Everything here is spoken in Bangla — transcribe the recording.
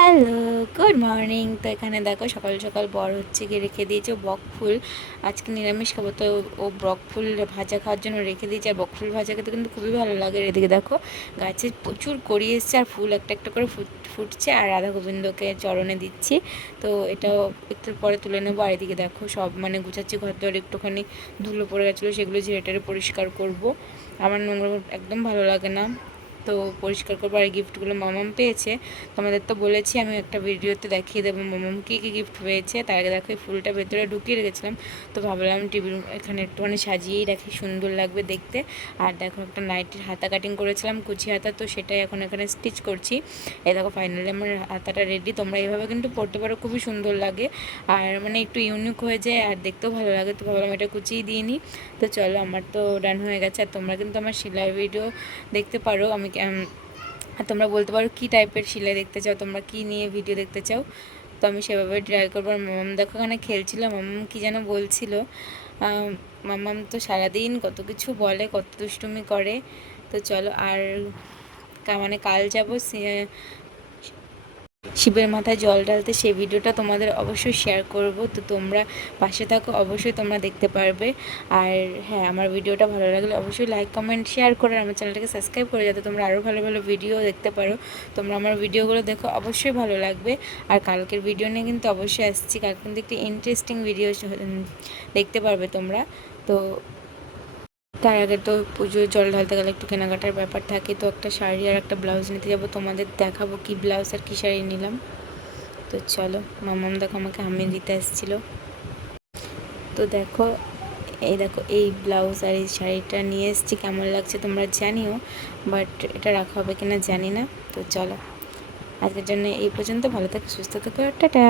Hello, good morning. তো এখানে দেখো সকাল সকাল বর হচ্ছে গিয়ে রেখে দিয়েছে বক ফুল। আজকে নিরামিষ খাবো, তো ও বক ফুল ভাজা খাওয়ার জন্য রেখে দিয়েছে। আর বক ফুল ভাজা খেতে কিন্তু খুবই ভালো লাগে। এদিকে দেখো গাছে প্রচুর কড়ি এসছে আর ফুল একটা একটা করে ফুটছে। আর রাধা গোবিন্দকে চরণে দিচ্ছি। তো এটাও একটু পরে তুলে নেবো। আর এদিকে দেখো সব মানে গুছাচ্ছি, ঘর দর একটুখানি ধুলো পড়ে গেছিলো, সেগুলো ঝেড়ে টেড়ে পরিষ্কার করবো। আমার নোংরা একদম ভালো লাগে না, তো পরিষ্কার করবো। আর গিফটগুলো মামাম পেয়েছে, তোমাদের তো বলেছি আমি একটা ভিডিওতে দেখিয়ে দেবো মামাম কী কী গিফট পেয়েছে। তার আগে দেখো এই ফুলটা ভেতরে ঢুকিয়ে রেখেছিলাম, তো ভাবলাম টিভির এখানে একটুখানি সাজিয়েই রাখি, সুন্দর লাগবে দেখতে। আর দেখো একটা নাইটির হাতা কাটিং করেছিলাম, কুচি হাতা, তো সেটাই এখন এখানে স্টিচ করছি। এই দেখো ফাইনালি আমার হাতাটা রেডি। তোমরা এইভাবে কিন্তু পরতে পারো, খুবই সুন্দর লাগে আর মানে একটু ইউনিক হয়ে যায় আর দেখতেও ভালো লাগে। তো ভাবলাম এটা কুচিয়ে দিয়ে নিই। তো চলো, আমার তো ডান হয়ে গেছে। আর তোমরা কিন্তু আমার সেলাই ভিডিও দেখতে পারো। আর তোমরা বলতে পারো কী টাইপের সেলাই দেখতে চাও, তোমরা কী নিয়ে ভিডিও দেখতে চাও, তো আমি সেভাবে ট্রাই করবো। আর মামাম দেখো এখানে খেলছিল, মামাম কী যেন বলছিল। মামাম তো সারাদিন কত কিছু বলে, কত দুষ্টুমি করে। তো চলো, আর মানে কাল যাবো শিবের মাথায় জল ঢালতে, সেই ভিডিওটা তোমাদের অবশ্যই শেয়ার করব। তো তোমরা পাশে থাকো, অবশ্যই তোমরা দেখতে পারবে। আর হ্যাঁ, আমার ভিডিওটা ভালো লাগলে অবশ্যই লাইক কমেন্ট শেয়ার করে আমার চ্যানেলটাকে সাবস্ক্রাইব করে, যাতে তোমরা আরও ভালো ভালো ভিডিও দেখতে পারো। তোমরা আমার ভিডিওগুলো দেখো, অবশ্যই ভালো লাগবে। আর কালকের ভিডিও নিয়ে কিন্তু অবশ্যই আসছি, কালকে কিন্তু একটি ইন্টারেস্টিং ভিডিও দেখতে পারবে তোমরা। তো তার আগে তো পুজোর জল ঢালতে গেলে একটু কেনাকাটার ব্যাপার থাকে, তো একটা শাড়ি আর একটা ব্লাউজ নিতে যাবো, তোমাদের দেখাবো কি ব্লাউজ আর কি শাড়ি নিলাম। তো চলো, মামাম দেখো আমাকে হামি দিতে এসেছিলো। তো দেখো, এই দেখো এই ব্লাউজ আর এই শাড়িটা নিয়ে এসেছি, কেমন লাগছে তোমরা জানিও, বাট এটা রাখা হবে কিনা জানি না। তো চলো, আজকের জন্য এই পর্যন্ত। ভালো থাকো, সুস্থ থাকো, টাটা।